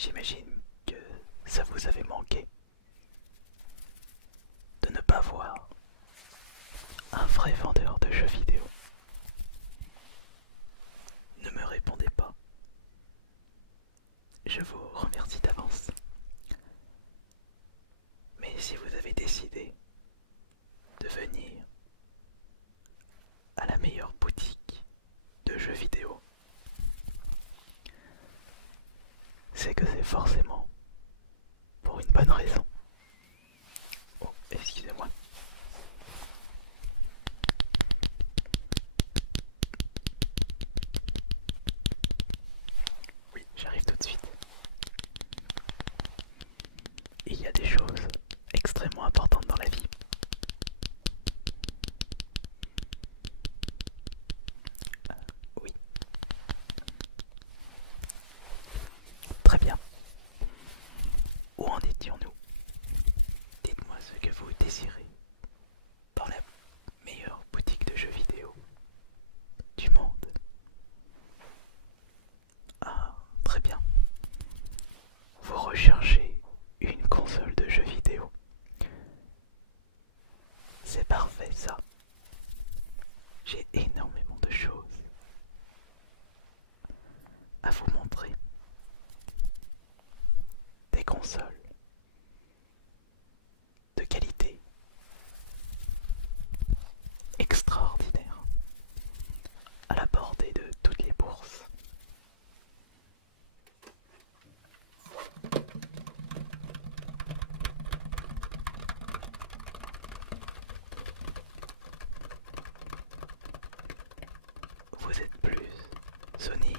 J'imagine que ça vous avait manqué de ne pas voir un vrai vendeur de jeux vidéo. Ne me répondez pas. Je vous remercie d'avance. Mais si vous avez décidé de venir à la meilleure boutique de jeux vidéo, c'est que c'est forcément pour une bonne raison. Oh, excusez-moi. Oui, j'arrive tout de suite. Il y a des choses extrêmement importantes dans la vie. Oui. Très bien. Où en étions-nous? Dites-moi ce que vous désirez dans la meilleure boutique de jeux vidéo du monde. Ah, très bien. Vous recherchez une console de jeux vidéo. C'est parfait ça. J'ai énormément de choses à vous montrer. Des consoles de qualité extraordinaire à la portée de toutes les bourses. Vous êtes plus Sony,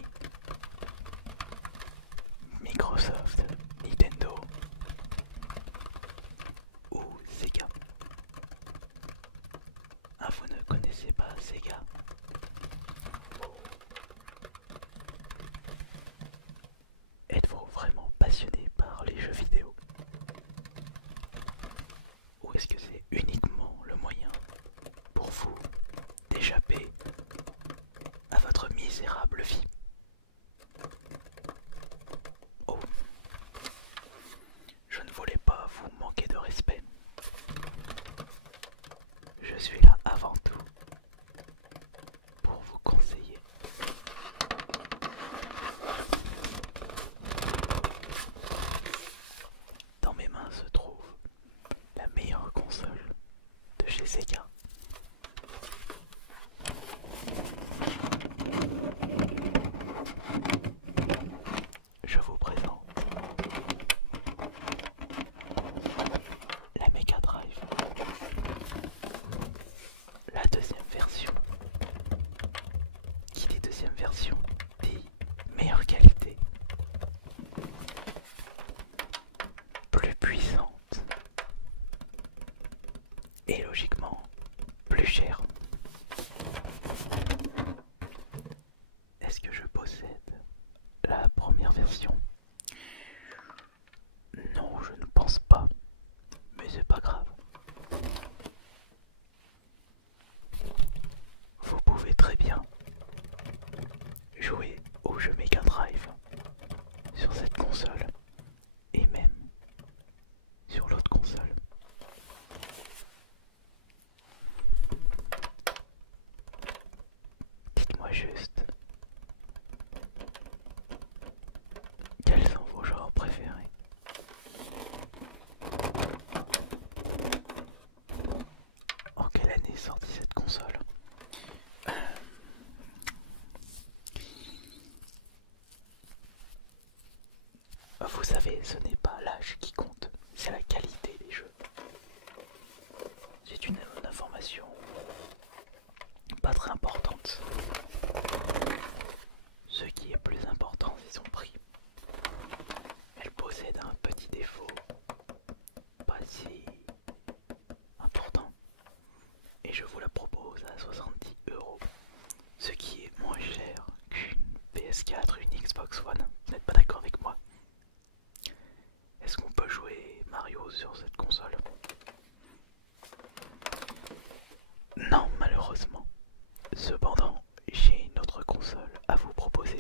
Microsoft, Nintendo ou Sega. Ah, vous ne connaissez pas Sega? Êtes-vous vraiment passionné par les jeux vidéo? Ou est-ce que c'est uniquement le moyen pour vous d'échapper à votre misérable vie? Oh, je ne voulais pas vous manquer de respect. Je suis là avant tout pour vous conseiller. Dans mes mains se trouve la meilleure console de chez Sega. Je vous présente la Mega Drive, la deuxième version, qui dit deuxième version dit meilleure qualité, plus puissante et logiquement plus chère. Est-ce que je possède la première version? Non, je ne pense pas, mais c'est pas grave. Vous pouvez très bien jouer au jeu Mega Drive sur cette console et même sur l'autre console. Dites-moi juste, quels sont vos genres préférés? En quelle année est sortie cette console? Vous savez, ce n'est pas l'âge qui compte, c'est la qualité des jeux. C'est une information pas très importante. Ce qui est plus important, c'est son prix. Elle possède un petit défaut pas si important. Et je vous la propose à 70 €, ce qui est moins cher qu'une PS4, une Xbox One. Vous n'êtes pas d'accord avec moi? Est-ce qu'on peut jouer Mario sur cette console? Non, malheureusement. Cependant, j'ai une autre console à vous proposer.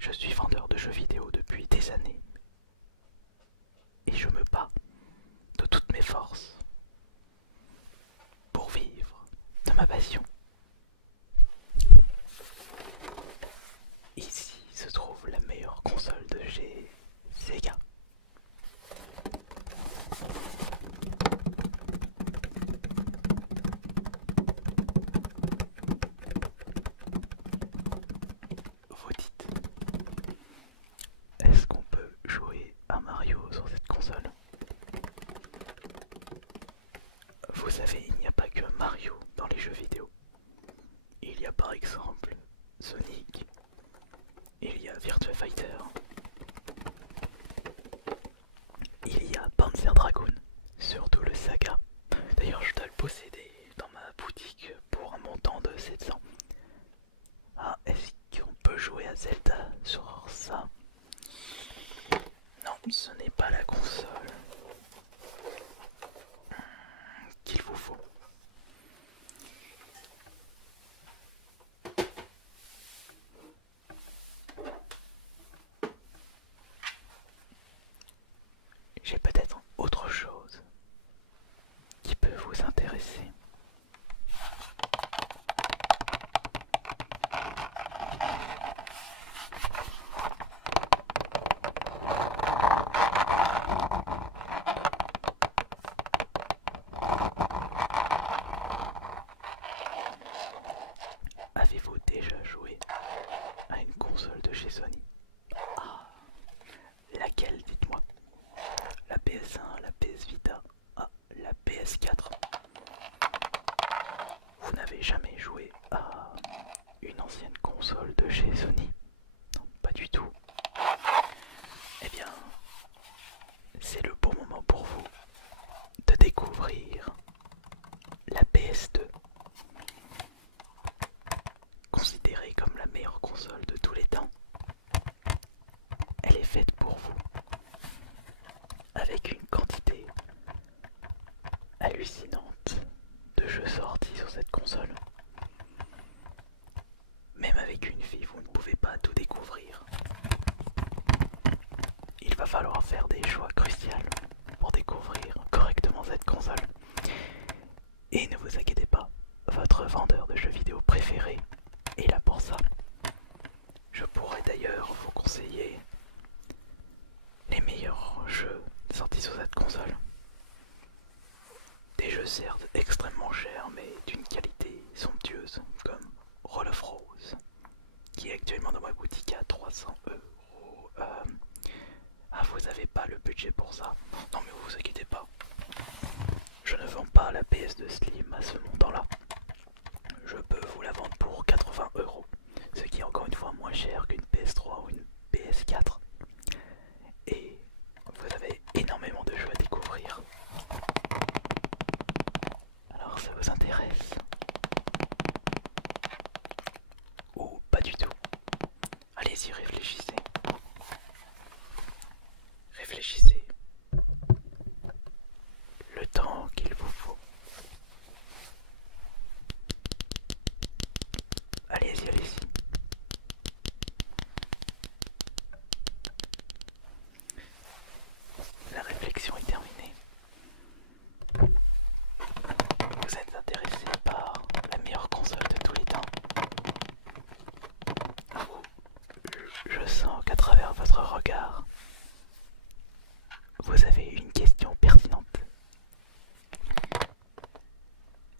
Je suis vendeur de jeux vidéo depuis des années et je me bats de toutes mes forces pour vivre de ma passion. Ici se trouve la meilleure console de chez Sega. Vous dites, est-ce qu'on peut jouer à Mario sur cette console? Vous savez, il n'y a pas que Mario dans les jeux vidéo. Il y a par exemple Sonic, il y a Virtua Fighter, il y a Panzer Dragoon, surtout le Saga. D'ailleurs, je dois le posséder dans ma boutique pour un montant de 700. Ah, est-ce qu'on peut jouer à Zelda sur ça? Non, ce n'est pas la console qu'il vous faut. J'ai peut-être autre chose qui peut vous intéresser. Avez-vous déjà joué à une console de chez Sony? Ah, laquelle, dites-moi? La PS1, la PS Vita, ah, la PS4. Vous n'avez jamais joué à une ancienne console de chez Sony? Non, pas du tout. Eh bien, c'est le bon moment pour vous de découvrir la PS2. Considérée comme la meilleure console de tous les temps, elle est faite pour vous, avec une quantité hallucinante de jeux sortis sur cette console. Même avec une fille, vous ne pouvez pas tout découvrir. Il va falloir faire des choix cruciaux pour découvrir correctement cette console. Et ne vous inquiétez pas, votre vendeur de jeux vidéo préféré est là pour ça. Je pourrais d'ailleurs vous conseiller les meilleurs jeux sortis sur cette console. Des jeux certes extrêmement chers mais d'une qualité somptueuse comme Roll of Rose qui est actuellement dans ma boutique à 300 euros. Ah, vous n'avez pas le budget pour ça? Non mais vous inquiétez pas, je ne vends pas la PS2 Slim à ce montant là. Je peux vous la vendre pour 80 euros, ce qui est encore une fois moins cher qu'une PS3 ou une PS4. Et vous avez énormément de jeux à découvrir. Alors ça vous intéresse? Ou pas du tout? Allez-y, réfléchissez. Réfléchissez. Le temps qu'il vous faut. Allez-y, allez-y. La réflexion est terminée. Vous êtes intéressé par la meilleure console de tous les temps. Je sens qu'à travers votre regard, vous avez une question pertinente.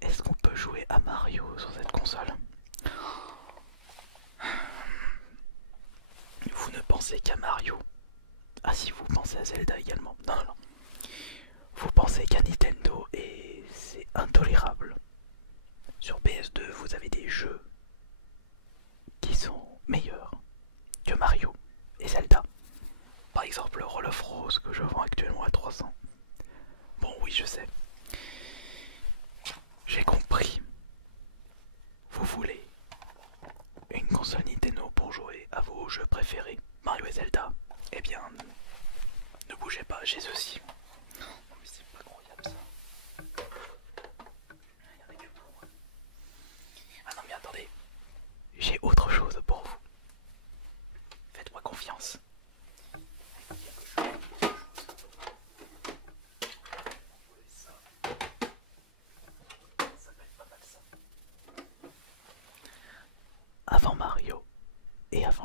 Est-ce qu'on peut jouer à Mario sur cette console? Vous ne pensez qu'à Mario? Ah si, vous pensez à Zelda également. Non, non, non. Vous pensez qu'à Nintendo et c'est intolérable. Sur PS2, vous avez des jeux qui sont meilleurs que Mario et Zelda. Par exemple, Roll of Rose que je vends actuellement à 300. Bon, oui, je sais. J'ai compris. Vous voulez une console Nintendo pour jouer à vos jeux préférés, Mario et Zelda? Eh bien, ne bougez pas, j'ai ceci. Non mais c'est pas croyable ça. Ah non mais attendez, j'ai autre chose pour vous. Faites-moi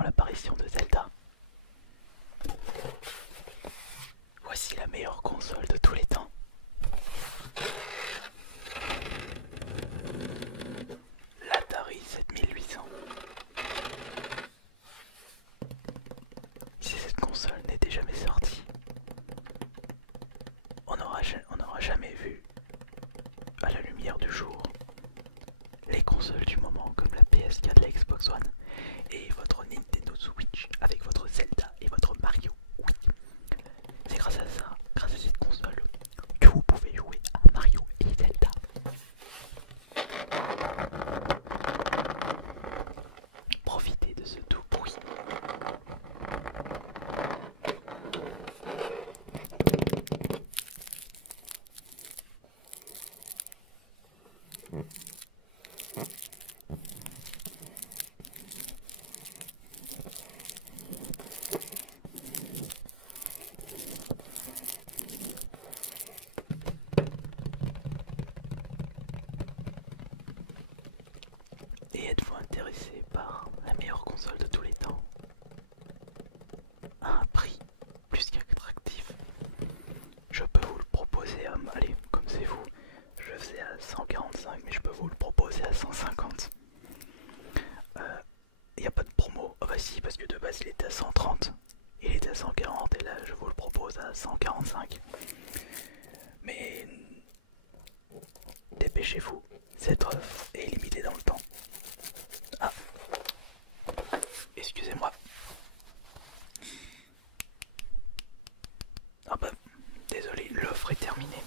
l'apparition de Zelda. Voici la meilleure console de tous les temps. L'Atari 7800. Si cette console n'était jamais sortie, on n'aura jamais vu à la lumière du jour les consoles du moment comme la PS4, la Xbox One et votre Nintendo Switch avec votre Zelda et votre Mario. Oui, c'est grâce à ça, grâce à cette console, que vous pouvez jouer à Mario et Zelda. Profitez de ce doux bruit. Et êtes-vous intéressé par la meilleure console de tous les temps à un prix plus qu'attractif? Je peux vous le proposer à... Allez, comme c'est vous, je le faisais à 145, mais je peux vous le proposer à 150. Il n'y a pas de promo. Ah bah si, parce que de base il était à 130. Il était à 140 et là je vous le propose à 145. Mais dépêchez-vous, cette offre est limitée dans le temps. Ah, excusez-moi. Ah bah, désolé, l'offre est terminée.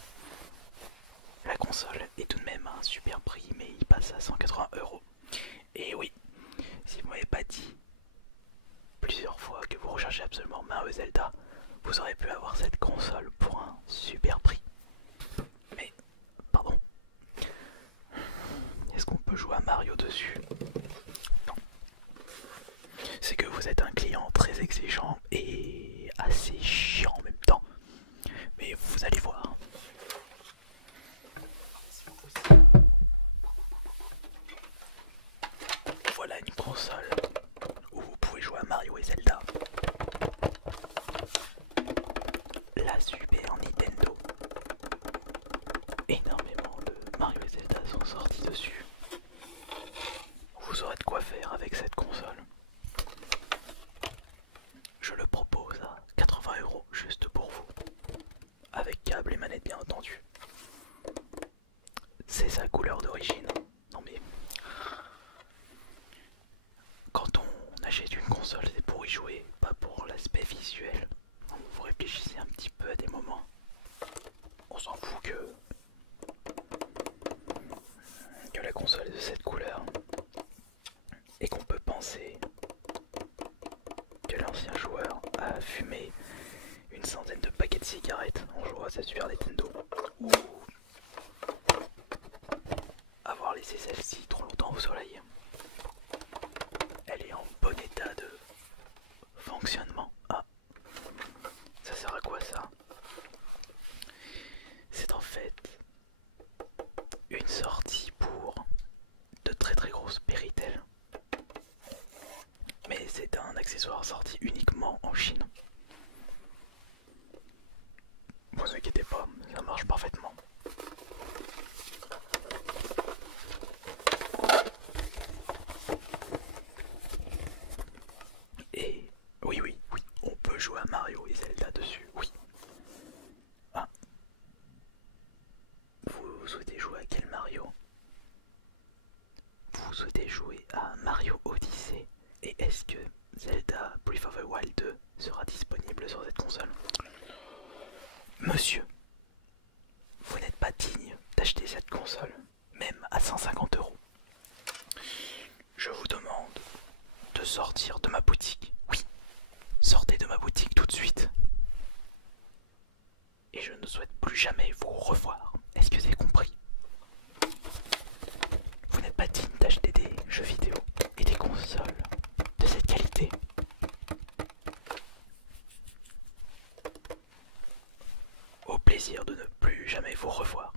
La console est tout de même à un super prix, mais il passe à 180 €. Et oui, si vous m'avez pas dit plusieurs fois que vous recherchez absolument Mario Zelda, vous aurez pu avoir cette console pour un super prix. Mais, pardon, est-ce qu'on peut jouer à Mario dessus? Non. C'est que vous êtes un client très exigeant et assez chiant en même temps. Mais vous allez voir. Voilà une console où vous pouvez jouer à Mario et Zelda. La Super Nintendo. Énormément de Mario et Zelda sont sortis dessus. Vous aurez de quoi faire avec cette console. Je le propose à 80 € juste pour vous. Avec câble et manette bien entendu. C'est sa couleur d'origine. Non mais... Quand on achète une console, c'est pour y jouer, pas pour l'aspect visuel. Vous réfléchissez un petit peu à des moments. On s'en fout que la console est de cette couleur. Et qu'on peut penser que l'ancien joueur a fumé une centaine de paquets de cigarettes en jouant à sa Super Nintendo. Ou avoir laissé celle-ci trop longtemps au soleil. Elle est en bon état de fonctionnement. Ah, ça sert à quoi ça? C'est en fait une sortie pour de très très grosses Péritel. Mais c'est un accessoire sorti uniquement en Chine. Vous inquiétez pas, ça marche parfaitement. Et oui, on peut jouer à Mario et Zelda dessus, oui. Ah. Vous souhaitez jouer à quel Mario? Vous souhaitez jouer à Mario Odyssey? Et est-ce que Zelda Breath of the Wild 2 sera disponible sur cette console? Monsieur, vous n'êtes pas digne d'acheter cette console, même à 150 €. Je vous demande de sortir de ma boutique. Oui, sortez de ma boutique tout de suite. Et je ne souhaite plus jamais vous revoir. Est-ce que c'est compris? Vous n'êtes pas digne d'acheter des jeux vidéo et des consoles de cette qualité. Au plaisir de ne plus jamais vous revoir.